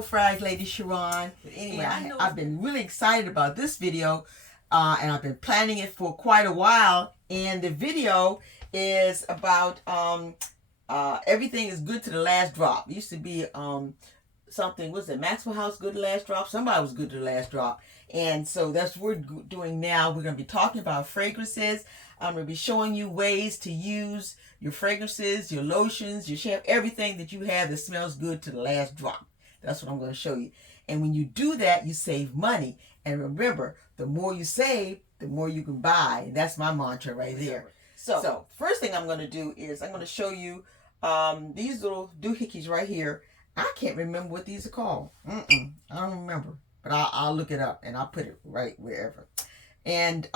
Hello, Frag Lady Sharon. But anyway, I've been really excited about this video, and I've been planning it for quite a while. And the video is about everything is good to the last drop. It used to be something, was it Maxwell House good to the last drop? Somebody was good to the last drop. And so that's what we're doing now. We're going to be talking about fragrances. I'm going to be showing you ways to use your fragrances, your lotions, your shampoo, everything that you have that smells good to the last drop. That's what I'm going to show you. And when you do that, you save money. And remember, the more you save, the more you can buy. And that's my mantra right there. So first thing I'm going to do is I'm going to show you these little doohickeys right here. I can't remember what these are called. I don't remember. But I'll look it up and I'll put it right wherever. And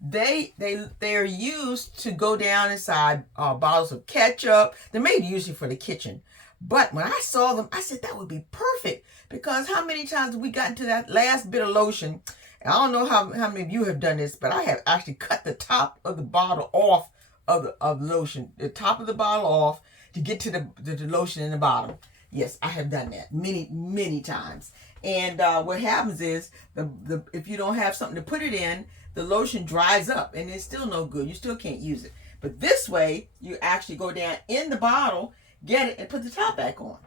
they're used to go down inside bottles of ketchup. They're made usually for the kitchen. But when I saw them, I said that would be perfect, because how many times have we gotten to that last bit of lotion? And I don't know how many of you have done this, but I have actually cut the top of the bottle off of the lotion, the top of the bottle off to get to the lotion in the bottom. Yes, I have done that many times. And what happens is if you don't have something to put it in, the lotion dries up and it's still no good. You still can't use it. But this way, you actually go down in the bottle, get it, and put the top back on.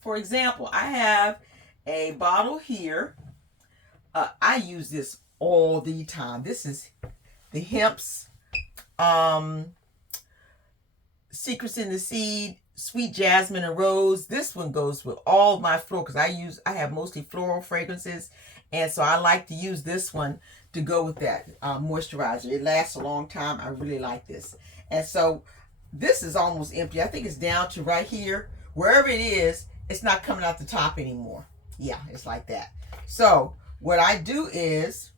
For example, I have a bottle here. I use this all the time. This is the Hemp's Secrets in the Seed, Sweet Jasmine and Rose. This one goes with all my floral, because I have mostly floral fragrances, and so I like to use this one to go with that moisturizer. It lasts a long time. I really like this. And so this is almost empty. I think it's down to right here. Wherever it is, it's not coming out the top anymore. Yeah, it's like that. So what I do is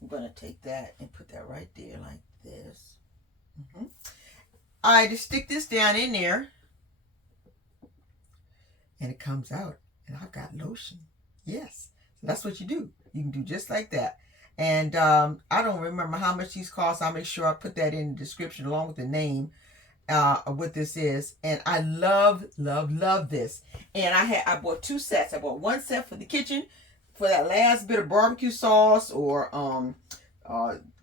I'm going to take that and put that right there like this. I just stick this down in there and it comes out, and I've got lotion. Yes, so that's what you do. You can do just like that. And I don't remember how much these cost. I'll make sure I put that in the description along with the name of what this is. And I love this. And I bought 2 sets. I bought 1 set for the kitchen for that last bit of barbecue sauce or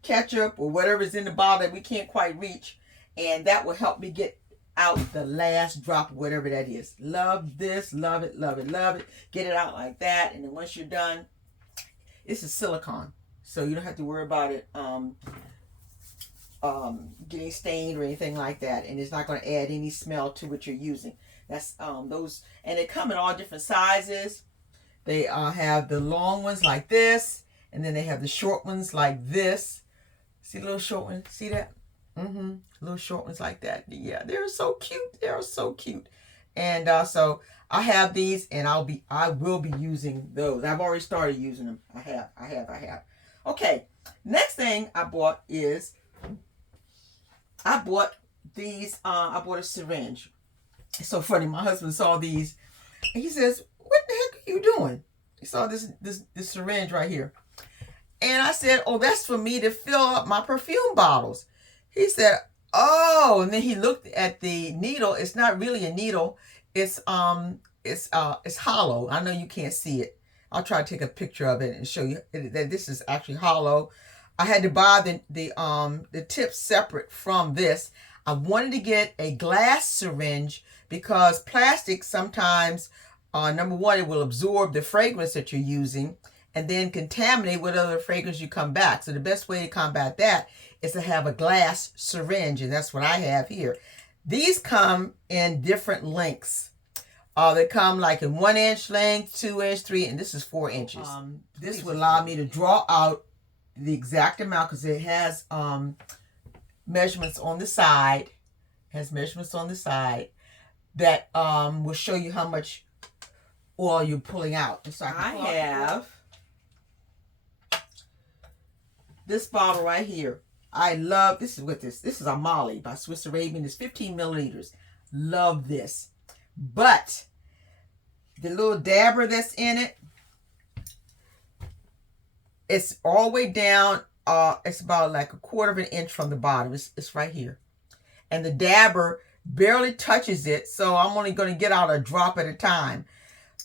ketchup or whatever is in the bottle that we can't quite reach. And that will help me get out the last drop of whatever that is. Love this. Love it. Get it out like that. And then once you're done, this is silicone. So you don't have to worry about it getting stained or anything like that. And it's not going to add any smell to what you're using. That's those. And they come in all different sizes. They have the long ones like this. And then they have the short ones like this. See the little short one? See that? Little short ones like that. Yeah, they're so cute. They're so cute. And so I have these, and I will be using those. I've already started using them. I have. Okay, next thing I bought is I bought these. I bought a syringe. It's so funny. My husband saw these, and he says, "What the heck are you doing?" He saw this syringe right here, and I said, "Oh, that's for me to fill up my perfume bottles." He said, "Oh," and then he looked at the needle. It's not really a needle. It's hollow. I know you can't see it. I'll try to take a picture of it and show you that this is actually hollow. I had to buy the tip separate from this. I wanted to get a glass syringe because plastic sometimes, number one, it will absorb the fragrance that you're using and then contaminate what other fragrance you come back. So the best way to combat that is to have a glass syringe, and that's what I have here. These come in different lengths. They come like in 1 inch length, 2 inch, 3, and this is 4 inches. This will allow me to draw out the exact amount because it has measurements on the side. That will show you how much oil you're pulling out. And so I have this bottle right here. I love this. This is a Molly by Swiss Arabian. It's 15 milliliters. Love this. But the little dabber that's in it, it's all the way down. It's about like 1/4 of an inch from the bottom. It's right here. And the dabber barely touches it. So I'm only going to get out a drop at a time.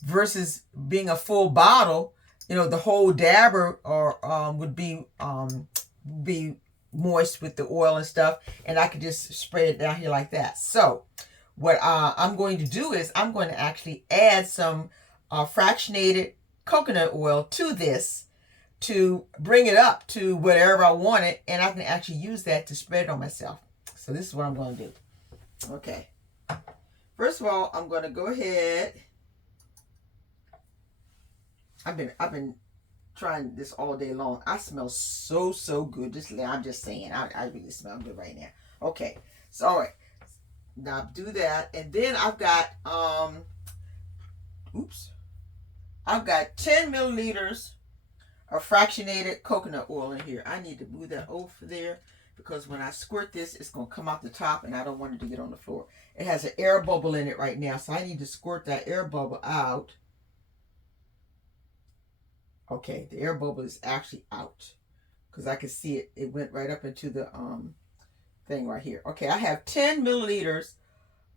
versus being a full bottle. You know, the whole dabber or would be moist with the oil and stuff, and I could just spray it down here like that. So what I'm going to do is I'm going to actually add some fractionated coconut oil to this to bring it up to whatever I want it, and I can actually use that to spread it on myself. So this is what I'm going to do. Okay. First of all, I'm going to go ahead. I've been trying this all day long. I smell so good. I'm just saying, I really smell good right now. Okay. So all right. Now do that, and then I've got I've got 10 milliliters of fractionated coconut oil in here. I need to move that over there because when I squirt this, it's going to come out the top, and I don't want it to get on the floor. It has an air bubble in it right now, so I need to squirt that air bubble out. Okay, the air bubble is actually out because I can see it. It went right up into the thing right here. Okay, I have 10 milliliters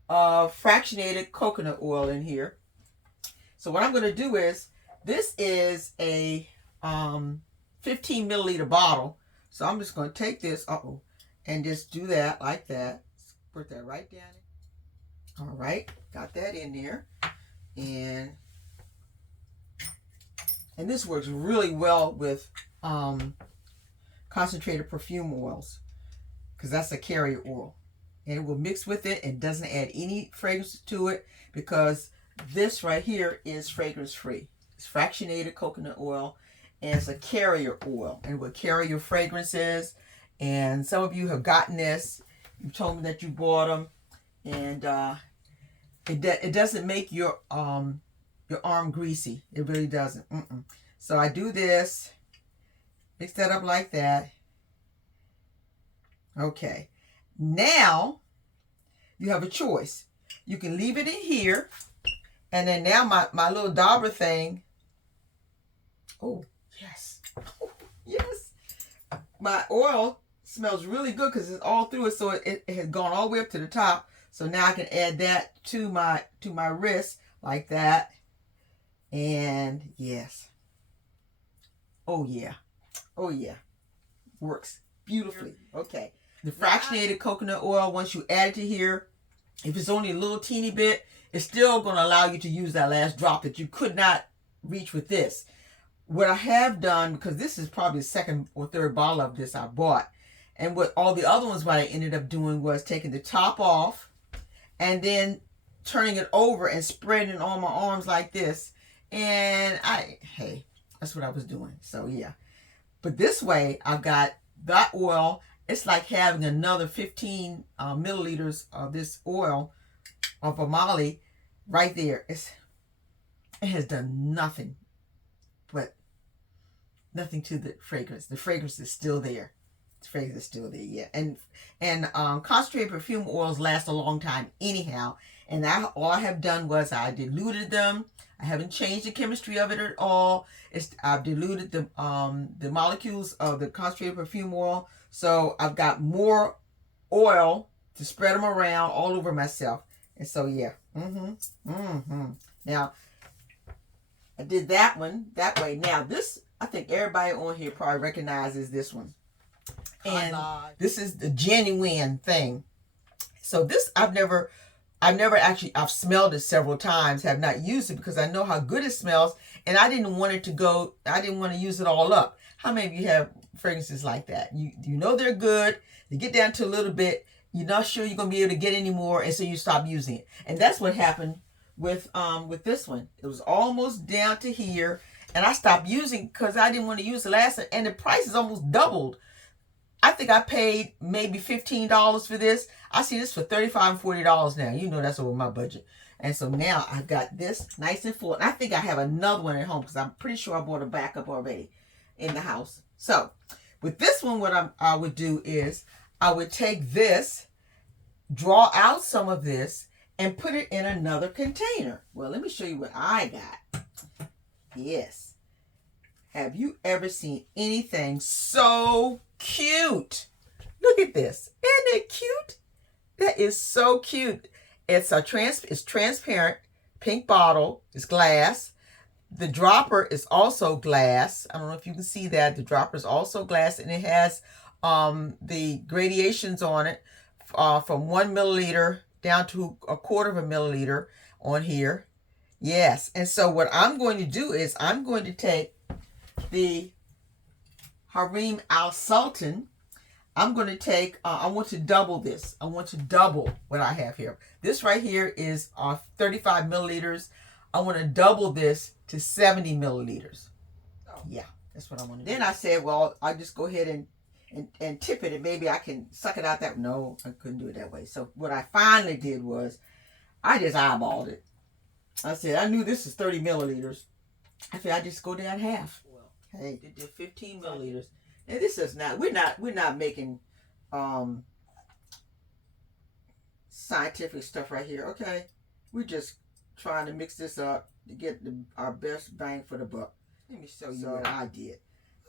of fractionated coconut oil in here. So what I'm going to do is, this is a 15 milliliter bottle. So I'm just going to take this, and just do that like that. Put that right down. All right, got that in there. And this works really well with concentrated perfume oils, because that's a carrier oil. And it will mix with it and doesn't add any fragrance to it, because this right here is fragrance free. It's fractionated coconut oil, and it's a carrier oil, and it will carry your fragrances. And some of you have gotten this. You told me that you bought them, and it doesn't make your arm greasy. It really doesn't. So I do this, mix that up like that. Okay. Now you have a choice. You can leave it in here, and then now my little dauber thing. Oh, yes. Oh, yes. My oil smells really good because it's all through it, so it has gone all the way up to the top. So now I can add that to my wrist like that. And yes. Oh yeah. Oh yeah. Works beautifully. Okay. The fractionated coconut oil, once you add it to here, if it's only a little teeny bit, it's still going to allow you to use that last drop that you could not reach with this. What I have done, because this is probably the second or third bottle of this I bought, and what all the other ones, what I ended up doing was taking the top off and then turning it over and spreading it on my arms like this. And hey, that's what I was doing. So yeah. But this way, I've got that oil. It's like having another 15 milliliters of this oil of Amali right there. It has done nothing to the fragrance. The fragrance is still there. The fragrance is still there, yeah. And concentrated perfume oils last a long time anyhow. And all I have done was I diluted them. I haven't changed the chemistry of it at all. I've diluted the molecules of the concentrated perfume oil. So I've got more oil to spread them around all over myself. And so, yeah. Now, I did that one that way. Now, this, I think everybody on here probably recognizes this one. And this is the genuine thing. So this, I've never actually, I've smelled it several times, have not used it because I know how good it smells, and I didn't want to use it all up. How many of you have fragrances like that? You know they're good, you get down to a little bit, you're not sure you're going to be able to get any more, and so you stop using it. And that's what happened with this one. It was almost down to here, and I stopped using because I didn't want to use the last one, and the price is almost doubled. I think I paid maybe $15 for this. I see this for $35 and $40 now. You know that's over my budget. And so now I've got this nice and full. And I think I have another one at home because I'm pretty sure I bought a backup already in the house. So with this one, what I would do is I would take this, draw out some of this, and put it in another container. Well, let me show you what I got. Yes. Have you ever seen anything so cute? Look at this. Isn't it cute? That is so cute. It's transparent pink bottle. It's glass. The dropper is also glass. I don't know if you can see that. The dropper is also glass, and it has the gradations on it from 1 milliliter down to 1/4 milliliter on here. Yes, and so what I'm going to do is I'm going to take the Harem Al Sultan. I'm going to take, I want to double this. I want to double what I have here. This right here is 35 milliliters. I want to double this to 70 milliliters. Oh. Yeah, that's what I want to do. Then I said, well, I'll just go ahead and tip it, and maybe I can suck it out that. No, I couldn't do it that way. So what I finally did was I just eyeballed it. I said, I knew this is 30 milliliters. I said, I just go down half. Well, hey, it did 15 milliliters. And this is not, we're not making scientific stuff right here, okay? We're just trying to mix this up to get our best bang for the buck. Let me show you what I did.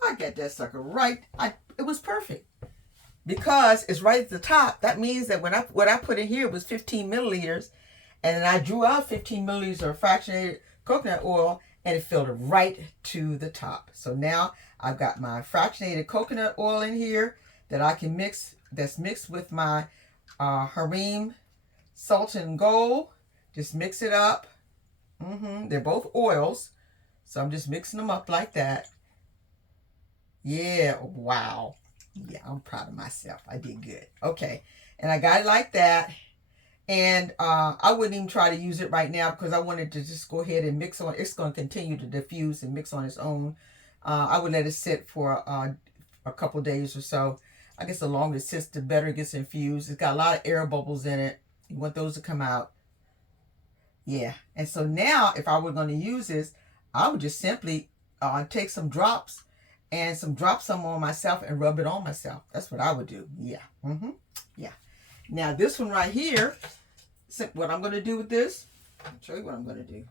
I got that sucker right. It was perfect. Because it's right at the top. That means that what I put in here was 15 milliliters. And then I drew out 15 milliliters of fractionated coconut oil, and it filled it right to the top. So now I've got my fractionated coconut oil in here that I can mix, that's mixed with my Harem Sultan Gold. Just mix it up. They're both oils. So I'm just mixing them up like that. Yeah, wow. Yeah, I'm proud of myself. I did good. Okay, and I got it like that. And I wouldn't even try to use it right now because I wanted to just go ahead and mix on. It's going to continue to diffuse and mix on its own. I would let it sit for a couple days or so. I guess the longer it sits, the better it gets infused. It's got a lot of air bubbles in it. You want those to come out. Yeah. And so now, if I were going to use this, I would just simply take some drops and drop some on myself and rub it on myself. That's what I would do. Yeah. Yeah. Now this one right here, what I'm going to do with this, I'll show you what I'm going to do.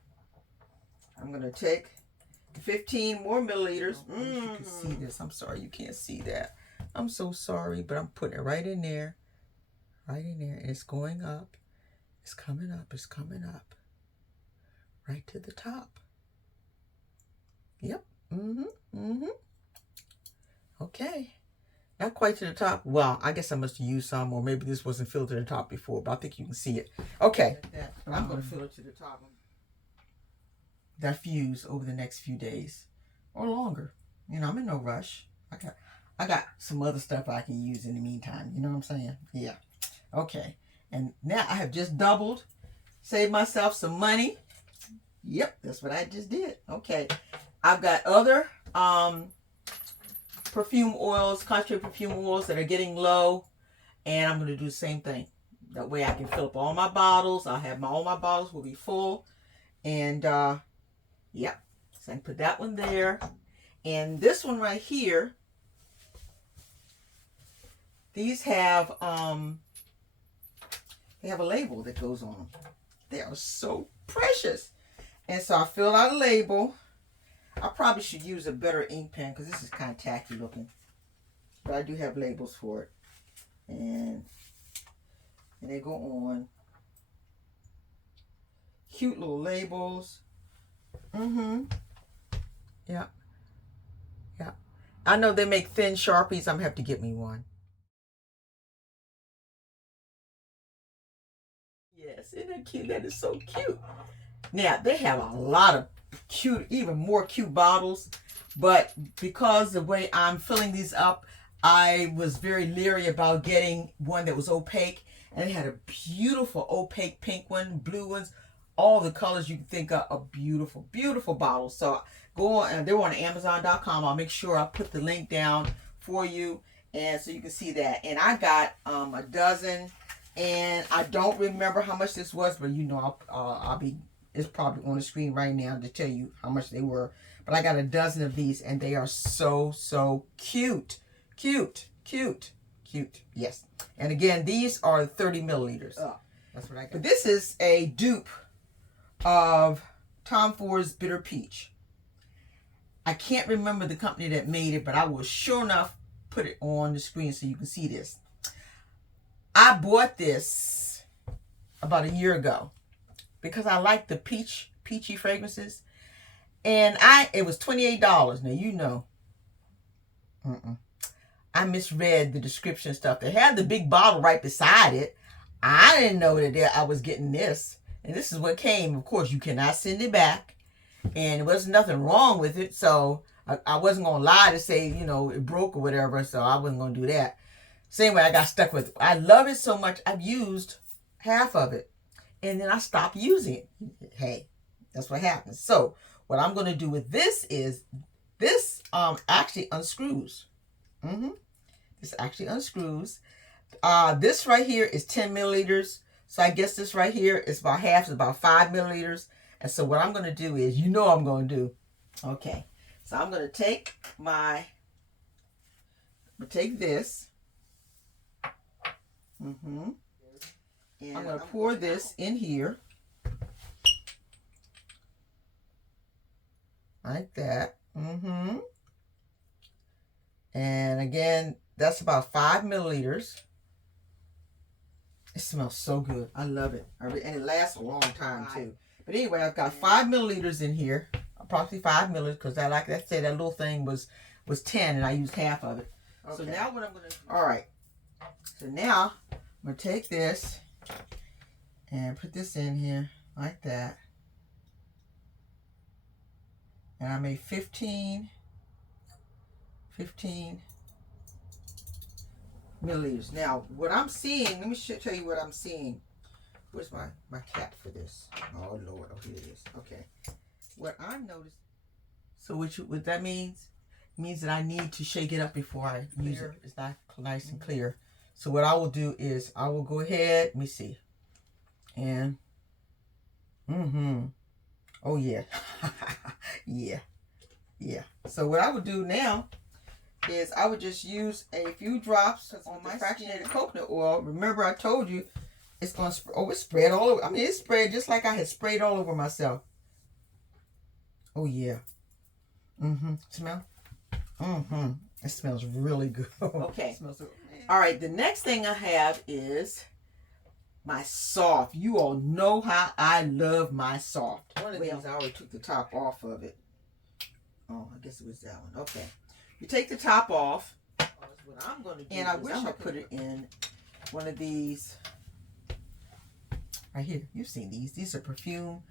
I'm going to take 15 more milliliters. You can see this. I'm sorry you can't see that. I'm so sorry, but I'm putting it right in there. Right in there. And it's going up. It's coming up. It's coming up. Right to the top. Yep. Okay. Not quite to the top. Well, I guess I must have used some, or maybe this wasn't filled to the top before, but I think you can see it. Okay. I'm going to fill it to the top. Diffuse over the next few days or longer. You know, I'm in no rush. I got some other stuff I can use in the meantime. You know what I'm saying? Yeah. Okay. And now I have just doubled, saved myself some money. Yep, that's what I just did. Okay. I've got other perfume oils, concentrated perfume oils that are getting low, and I'm going to do the same thing. That way I can fill up all my bottles. I'll have all my bottles will be full. And yep, so I can put that one there. And this one right here, these have they have a label that goes on them. They are so precious. And so I filled out a label. I probably should use a better ink pen because this is kind of tacky looking. But I do have labels for it. And they go on. Cute little labels. Yeah. Yeah. I know they make thin Sharpies. I'm going to have to get me one. Yes, isn't that cute? That is so cute. Now, they have a lot of cute, even more cute bottles, but because the way I'm filling these up, I was very leery about getting one that was opaque, and it had a beautiful opaque pink one, blue ones, all the colors you can think of, a beautiful, beautiful bottle. So go on, and they're on Amazon.com. I'll make sure I put the link down for you, and so you can see that. And I got a dozen, and I don't remember how much this was, but you know, I'll be. It's probably on the screen right now to tell you how much they were. But I got a dozen of these, and they are so, so cute. Cute. Cute. Cute. Yes. And again, these are 30 milliliters. That's what I got. But this is a dupe of Tom Ford's Bitter Peach. I can't remember the company that made it, but I will sure enough put it on the screen so you can see this. I bought this about a year ago. because I like the peachy fragrances. And it was $28. Now, you know, I misread the description stuff. They had the big bottle right beside it. I didn't know that I was getting this. And this is what came. Of course, you cannot send it back. And there was nothing wrong with it. So I wasn't going to lie to say, you know, it broke or whatever. So I wasn't going to do that. So anyway, I got stuck with it. I love it so much. I've used half of it. And then I stopped using it. Hey, that's what happens. So what I'm going to do with this is this actually unscrews. This actually unscrews. This right here is 10 milliliters. So I guess this right here is about half, is about 5 milliliters. And so what I'm going to do is, you know what I'm going to do. Okay. So I'm going to take this. And I'm going to pour this in here. Like that. And again, that's about 5 milliliters. It smells so good. I love it. And it lasts a long time too. But anyway, I've got 5 milliliters in here. Approximately 5 milliliters, because like I said, that little thing was 10 and I used half of it. Okay. So now what I'm going to do. Alright. So now I'm going to take this and put this in here like that. And I made 15 milliliters. Now, what I'm seeing, let me tell you what I'm seeing. Where's my cap for this? Oh, Lord. Oh, here it is. Okay. What I noticed. So what that means? It means that I need to shake it up before I use it. It's not nice and clear. So what I will do is I will go ahead. Let me see. And, oh, yeah. Yeah. So what I would do now is I would just use a few drops on my fractionated coconut oil. Remember, I told you it's going to it spread all over. I mean, it spread just like I had sprayed all over myself. Oh, yeah. Smell? It smells really good. Okay. It smells so good. All right. The next thing I have is my soft. You all know how I love my soft. One of these, I already took the top off of it. Oh, I guess it was that one. Okay. You take the top off. That's what I'm going to do. And I wish I put it in one of these. Right here. You've seen these. These are perfume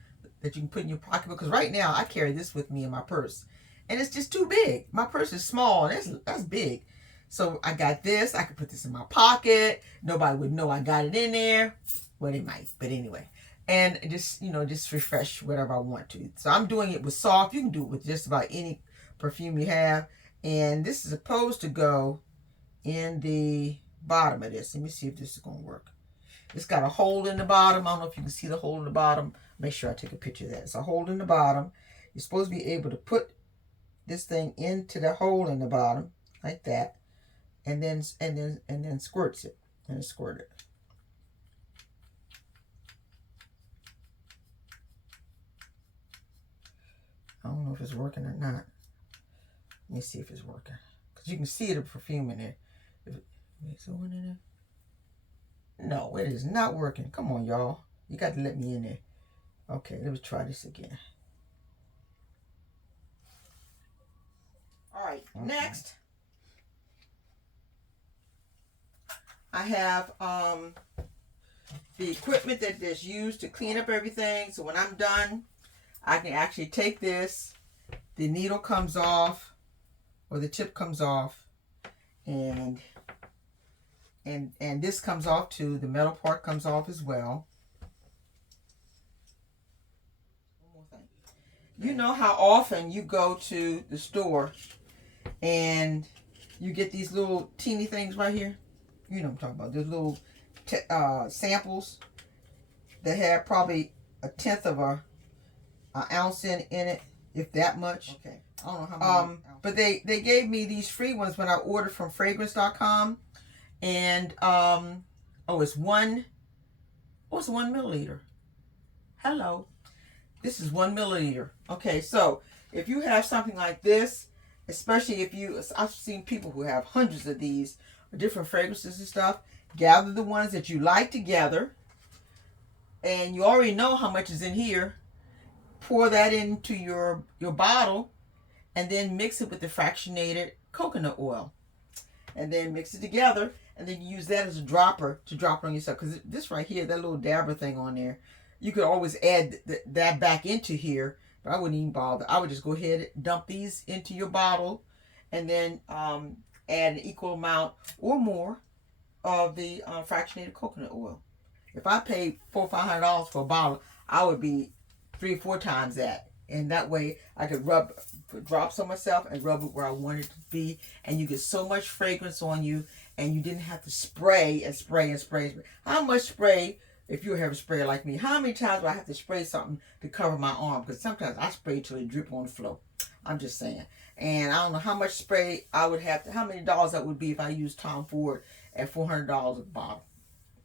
that you can put in your pocket. Because right now, I carry this with me in my purse. And it's just too big. My purse is small. And that's big. So I got this. I could put this in my pocket. Nobody would know I got it in there. Well, they might. But anyway. And just, just refresh whatever I want to. So I'm doing it with soft. You can do it with just about any perfume you have. And this is supposed to go in the bottom of this. Let me see if this is going to work. It's got a hole in the bottom. I don't know if you can see the hole in the bottom. Make sure I take a picture of that. It's a hole in the bottom. You're supposed to be able to put this thing into the hole in the bottom like that. And then squirts it. And squirt it. I don't know if it's working or not. Let me see if it's working. Because you can see the perfume in there. Is it one in there? No, it is not working. Come on, y'all. You got to let me in there. Okay, let me try this again. All right, next. I have the equipment that is used to clean up everything. So when I'm done, I can actually take this, the needle comes off, or the tip comes off, and this comes off too. The metal part comes off as well. One more thing. You know how often you go to the store and you get these little teeny things right here? You know what I'm talking about. These little samples that have probably 1/10 of an ounce in it, if that much. Okay. I don't know how many. But they gave me these free ones when I ordered from fragrance.com. And it's 1 milliliter. Hello. This is 1 milliliter. Okay, so if you have something like this, especially I've seen people who have hundreds of these different fragrances and stuff, gather the ones that you like together, and you already know how much is in here. Pour that into your bottle, and then mix it with the fractionated coconut oil, and then mix it together, and then you use that as a dropper to drop it on yourself. Because this right here, that little dabber thing on there, you could always add that back into here, but I wouldn't even bother. I would just go ahead and dump these into your bottle, and then add an equal amount or more of the fractionated coconut oil. If I paid $400 or $500 for a bottle, I would be 3 or 4 times that, and that way I could drop some myself and rub it where I want it to be, and you get so much fragrance on you, and you didn't have to spray and spray and spray and spray. How much spray, if you're a heavy sprayer like me, how many times do I have to spray something to cover my arm? Because sometimes I spray till it drip on the floor. I'm just saying. And I don't know how much spray I would have to, how many dollars that would be if I used Tom Ford at $400 a bottle.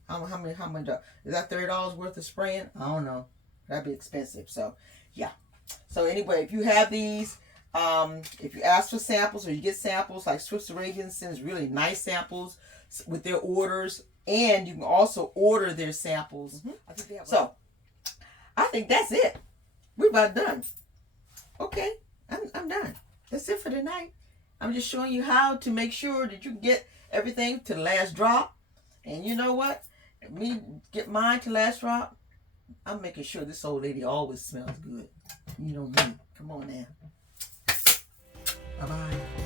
How many is that $30 worth of spraying? I don't know. That'd be expensive. So yeah. So anyway, if you have these, if you ask for samples or you get samples, like Switzerland sends really nice samples with their orders, and you can also order their samples. So I think that's it. We're about done. Okay, I'm done. That's it for tonight. I'm just showing you how to make sure that you get everything to the last drop. And you know what? If me get mine to last drop, I'm making sure this old lady always smells good. You know me. Come on now. Bye-bye.